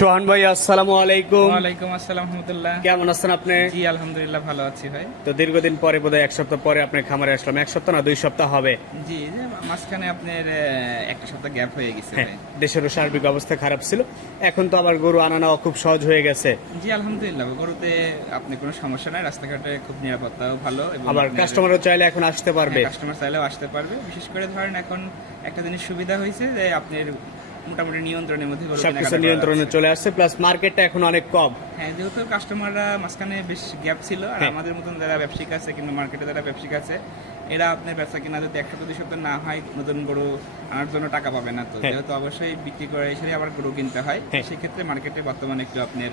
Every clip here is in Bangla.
সোহান ভাই আসসালামু আলাইকুম। ওয়ালাইকুম আসসালাম রহমতুল্লাহ। কেমন আছেন আপনি? জি আলহামদুলিল্লাহ ভালো আছি ভাই। তো দীর্ঘদিন পরে বোধহয় এক সপ্তাহ পরে আপনার খামারে আসলাম। এক সপ্তাহ না দুই সপ্তাহ হবে। জি মাঝখানে আপনার একটা সপ্তাহ গ্যাপ হয়ে গেছে হ্যাঁ, ভাই। দেশেরও সার্বিক অবস্থা খারাপ ছিল। এখন তো আবার গরু আনা নেওয়া খুব সহজ হয়ে গেছে। জি আলহামদুলিল্লাহ গরুতে আপনি কোনো সমস্যা নাই রাস্তাঘাটে খুব নিরাপত্তাও ভালো এবং আবার কাস্টমারও চাইলে এখন আসতে পারবে। হ্যাঁ, কাস্টমার চাইলেও আসতে পারবে। বিশেষ করে ধরেন এখন একটা জিনিস সুবিধা হয়েছে যে আপনার মোটামুটি নিয়ন্ত্রণের মধ্যে সবকিছু নিয়ন্ত্রণে চলে আসছে প্লাস মার্কেটটা এখন অনেক কম হ্যাঁ যেহেতু কাস্টমাররা মাঝখানে বেশ গ্যাপ ছিল আর হ্যাঁ। আমাদের মতন যারা ব্যবসায়িক আছে কিংবা মার্কেটে যারা ব্যবসায়িক আছে এরা আপনার ব্যবসা কিনা যদি এক সপ্তাহ দুই সপ্তাহ না হয় নতুন গরু আনার জন্য টাকা পাবে না তো হ্যাঁ। যেহেতু অবশ্যই বিক্রি করে এসে আবার গরু কিনতে হয় হ্যাঁ। সেক্ষেত্রে মার্কেটে বর্তমানে একটু আপনার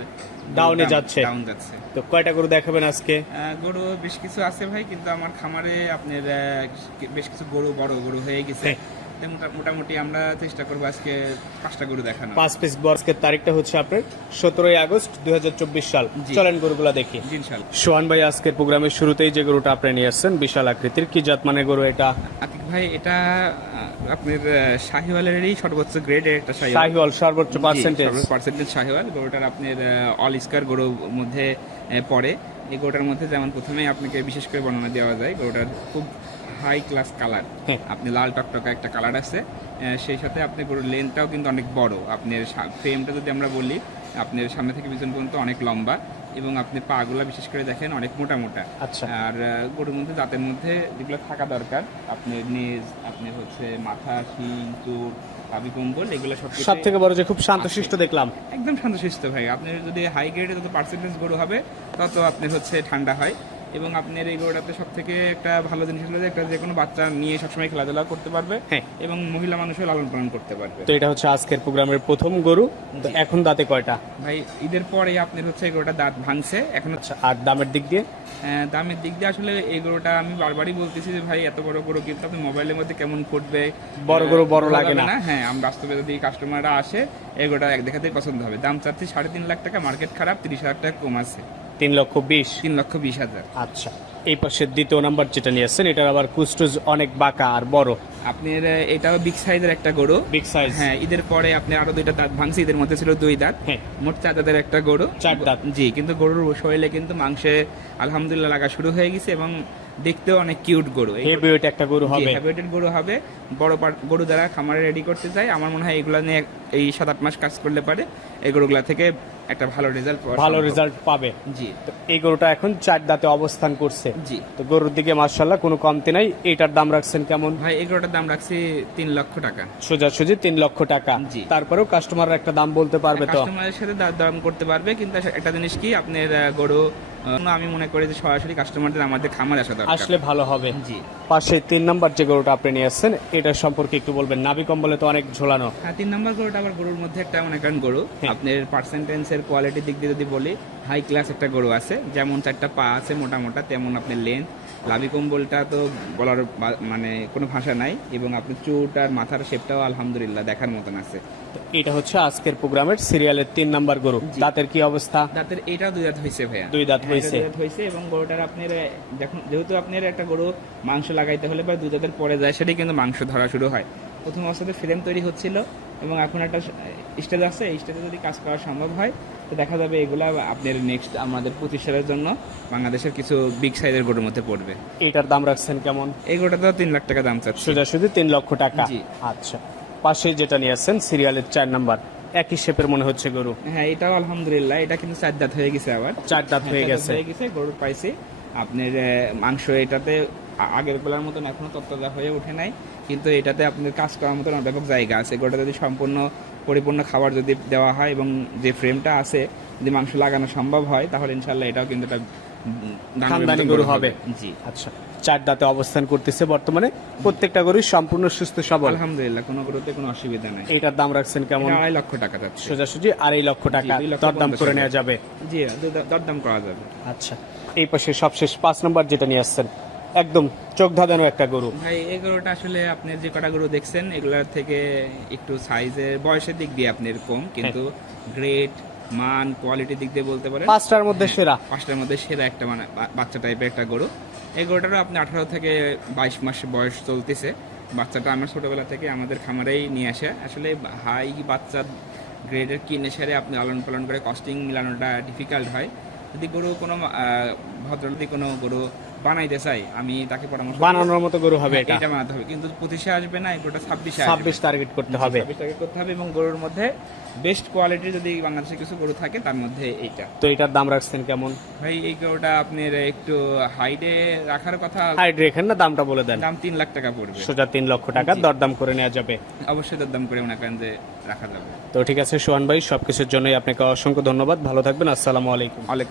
এ যাচ্ছে। ডাউন যাচ্ছে তো কয়টা গরু দেখাবেন আজকে গরু বেশ কিছু আছে ভাই কিন্তু আমার খামারে আপনার বেশ কিছু গরু বড় গরু হয়ে গেছে মোটামুটি আমরা চেষ্টা করব আজকে পাঁচটা গরু দেখানো পাঁচ পিস বর্ষের তারিখটা হচ্ছে আপনার সতেরোই আগস্ট দুই সাল। চলেন গরুগুলা দেখি। সোহান ভাই আজকের প্রোগ্রামের শুরুতেই যে গরুটা আপনি নিয়ে আসছেন বিশাল আকৃতির। কি জাত মানে গরু এটা? আতিক ভাই এটা আপনার শাহিওয়ালেরই সর্বোচ্চ গ্রেডের একটা শাহিওয়াল। সর্বোচ্চ পার্সেন্টেজ পার্সেন্টেজ শাহিওয়াল। গরুটার আপনার অল স্কার গরুর মধ্যে পড়ে। এই গরুটার মধ্যে যেমন প্রথমেই আপনাকে বিশেষ করে বর্ণনা দেওয়া যায় গরুটার খুব হাই ক্লাস কালার। আপনি লাল টকটকা একটা কালার আছে সেই সাথে আপনি গরুর লেন্থটাও কিন্তু অনেক বড়। আপনার ফ্রেমটা যদি আমরা বলি আপনার সামনে থেকে পিছন পর্যন্ত অনেক লম্বা এবং আপনি পাগুলা বিশেষ করে দেখেন অনেক মোটা মোটা। আচ্ছা। আর গরুর মধ্যে দাঁতের মধ্যে যেগুলো থাকা দরকার আপনার নেজ আপনার হচ্ছে মাথা শিং চোট কাবি কম্বল এগুলো সব সব থেকে বড় যে খুব শান্তশিষ্ট দেখলাম। একদম শান্তশিষ্ট ভাই। আপনার যদি হাই গ্রেডে যত পার্সেন্টেজ গরু হবে তত আপনি হচ্ছে ঠান্ডা হয়। এবং আপনার এই গরুটাতে সব থেকে একটা ভালো জিনিস হলো যে একটা যে কোনো বাচ্চা নিয়ে সবসময় খেলাধুলা করতে পারবে হ্যাঁ। এবং মহিলা মানুষও লালন পালন করতে পারবে। তো এটা হচ্ছে আজকের প্রোগ্রামের প্রথম গরু। তো এখন দাঁতে কয়টা? ভাই ঈদের পরে আপনার হচ্ছে এই গরুটা দাঁত ভাঙছে। এখন আচ্ছা আর দামের দিক দিয়ে? আহ, দামের দিক দিয়ে আসলে এই গরুটা আমি বারবারই বলতেছি যে ভাই এত বড় গরু কিন্তু আপনি মোবাইলের মধ্যে কেমন ফুটবে? বড় গরু বড় লাগে না। হ্যাঁ আমি বাস্তবে যদি কাস্টমাররা আসে এই গরুটা এক দেখাতেই পছন্দ হবে। দাম চাচ্ছি সাড়ে তিন লাখ টাকা মার্কেট খারাপ তিরিশ হাজার টাকা কম আছে। তিন লক্ষ বিশ। তিন লক্ষ বিশ হাজার। আচ্ছা। এই পাশের দ্বিতীয় নাম্বার যেটা নিয়ে আসছেন এটার আবার কুস্টুজ অনেক বাঁকা আর বড়। আপনার আহ, এটাও বিগ সাইজের একটা গরু। বিগ সাইজ হ্যাঁ ঈদের পরে আপনি আরও দুইটা দাঁত ভাঙছে ঈদের মধ্যে ছিল দুই দাঁত। হ্যাঁ। মোট চার দাঁতের একটা গরু। চার দাঁত। জি কিন্তু গরুর শরীরে কিন্তু মাংসে আলহামদুলিল্লাহ লাগা শুরু হয়ে গেছে এবং দেখতেও অনেক কিউট গরু। এই হেভি ওয়েট একটা গরু হবে। হ্যাবিটেড গরু হবে। বড় গরু দ্বারা খামারে রেডি করতে চাই আমার মনে হয় এগুলো নিয়ে এই সাত আট মাস কাজ করলে পারে এই গরুগুলা থেকে একটা ভালো রেজাল্ট ভালো রেজাল্ট পাবে। জি। তো এই গরুটা এখন চার দাঁতে অবস্থান করছে। জি। তো গরুর দিকে মার্শাল্লাহ কোনো কমতি নাই। এটার দাম রাখছেন কেমন? ভাই এই গরুটার দাম রাখছি তিন লক্ষ টাকা। সোজাসুজি তিন লক্ষ টাকা। জি। তারপরেও কাস্টমার একটা দাম বলতে পারবে তো? কাস্টমারের সাথে দাম করতে পারবে কিন্তু একটা জিনিস কি আপনার গরু আমি মনে করি যে সরাসরি কাস্টমারদের আমাদের খামার আসা দরকার। আসলে ভালো হবে। জি। পাশে তিন নাম্বার যে গরুটা আপনি নিয়ে আসছেন এটার সম্পর্কে একটু বলবেন। নাভি কম্বলে তো অনেক ঝোলানো। হ্যাঁ তিন নম্বর গরুটা আবার গরুর মধ্যে একটা মনে করেন গরু। আপনার পার্সেন্টেন্সের কোয়ালিটির দিক দিয়ে যদি বলি হাই ক্লাস একটা গরু আছে। যেমন চারটা পা আছে মোটা মোটা তেমন আপনার লেন্থ লাভি কম্বলটা তো বলার মানে কোনো ভাষা নাই এবং আপনার চুট আর মাথার শেপটাও আলহামদুলিল্লাহ দেখার মতন আছে। তো এটা হচ্ছে আজকের প্রোগ্রামের সিরিয়ালের তিন নাম্বার গরু। দাঁতের কি অবস্থা? দাঁতের এটা দুই দাঁত হয়েছে ভাইয়া। দুই দাঁত হ্যাঁ, হয়েছে। দুই দাঁত হয়েছে এবং গরুটার আপনার দেখুন যেহেতু আপনার একটা গরু মাংস লাগাইতে হলে বা দুই দাঁতের পরে যায় সেটাই কিন্তু মাংস ধরা শুরু হয়। প্রথম অবস্থাতে ফ্রেম তৈরি হচ্ছিল। এবং এখন একটা স্টেজ আছে এই স্টেজে যদি কাজ করা সম্ভব হয় তো দেখা যাবে এগুলা আপনার নেক্সট আমাদের পঁচিশ সালের জন্য বাংলাদেশের কিছু বিগ সাইজের গরুর মধ্যে পড়বে। এটার দাম রাখছেন কেমন? এই গরুটা তো তিন লাখ টাকা দাম চাচ্ছে। সোজাসুজি তিন লক্ষ টাকা। আচ্ছা। পাশে যেটা নিয়ে আসছেন সিরিয়ালের চার নাম্বার। একই শেপের মনে হচ্ছে গরু। হ্যাঁ এটাও আলহামদুলিল্লাহ এটা কিন্তু চার দাঁত হয়ে গেছে আবার। চার দাঁত হ্যাঁ, হয়ে গেছে। হয়ে গেছে গরুর পাইছে আপনার মাংস এটাতে আগের বেলার মতন এখনও তত্ত্বতা হয়ে ওঠে নাই কিন্তু এটাতে আপনার কাজ করার মতন ব্যাপক জায়গা আছে। গোটা যদি সম্পূর্ণ পরিপূর্ণ খাবার যদি দেওয়া হয় এবং যে ফ্রেমটা আছে যদি মাংস লাগানো সম্ভব হয় তাহলে ইনশাল্লাহ এটাও কিন্তু একটা হবে। জি। আচ্ছা। চার দাঁতে অবস্থান করতেছে বর্তমানে। প্রত্যেকটা গরুই সম্পূর্ণ সুস্থ সবল। আলহামদুলিল্লাহ কোনো গরুতে কোনো অসুবিধা নাই। এটার দাম রাখছেন কেমন? আড়াই লক্ষ টাকা যাচ্ছে। সোজাসুজি আড়াই লক্ষ টাকা। দরদাম করে নেওয়া যাবে। জি দরদাম করা যাবে। আচ্ছা এই পাশে সবশেষ পাঁচ নম্বর যেটা নিয়ে আসছেন একদম চোখ ধাঁধানো একটা গরু। ভাই এই গরুটা আসলে আপনি যে কটা গরু দেখছেন এগুলোর থেকে একটু সাইজের বয়সের দিক দিয়ে আপনি এরকম কিন্তু গ্রেড মান কোয়ালিটির দিক দিয়ে বলতে পারেন। পাঁচটার মধ্যে হ্যাঁ, সেরা। পাঁচটার মধ্যে সেরা একটা মানে বাচ্চা টাইপের একটা গরু। এই গরুটারও আপনি আঠারো থেকে বাইশ মাস বয়স চলতেছে। বাচ্চাটা আমার ছোটোবেলা থেকে আমাদের খামারেই নিয়ে আসে। আসলে হাই বাচ্চা গ্রেডের কিনে সেরে আপনি লালন পালন করে কস্টিং মিলানোটা ডিফিকাল্ট হয়। যদি গরু কোনো আহ, ভদ্র যদি কোনো গরু বানাইতে চাই আমি তাকে পরামর্শ বানানোর মতো গরু হবে এটা। এটা বানাতে হবে কিন্তু পঁচিশে আসবে না এগুলোটা ছাব্বিশে ছাব্বিশ টার্গেট করতে হবে। ছাব্বিশ টাকা করতে হবে এবং গরুর মধ্যে বেস্ট কোয়ালিটির যদি বাংলাদেশে কিছু গরু থাকে তার মধ্যে এইটা। তো এটার দাম রাখছেন কেমন? ভাই এই গরুটা আপনার একটু হাইডে রাখার কথা। হাইড রেখেন না দামটা বলে দেন। দাম তিন লাখ টাকা পড়বে। সোজা তিন লক্ষ টাকা দরদাম করে নেওয়া যাবে। অবশ্যই দরদাম করে করেন যে রাখা যাবে। তো ঠিক আছে সোহান ভাই সবকিছুর জন্যই আপনাকে অসংখ্য ধন্যবাদ। ভালো থাকবেন আসসালামু আলাইকুম।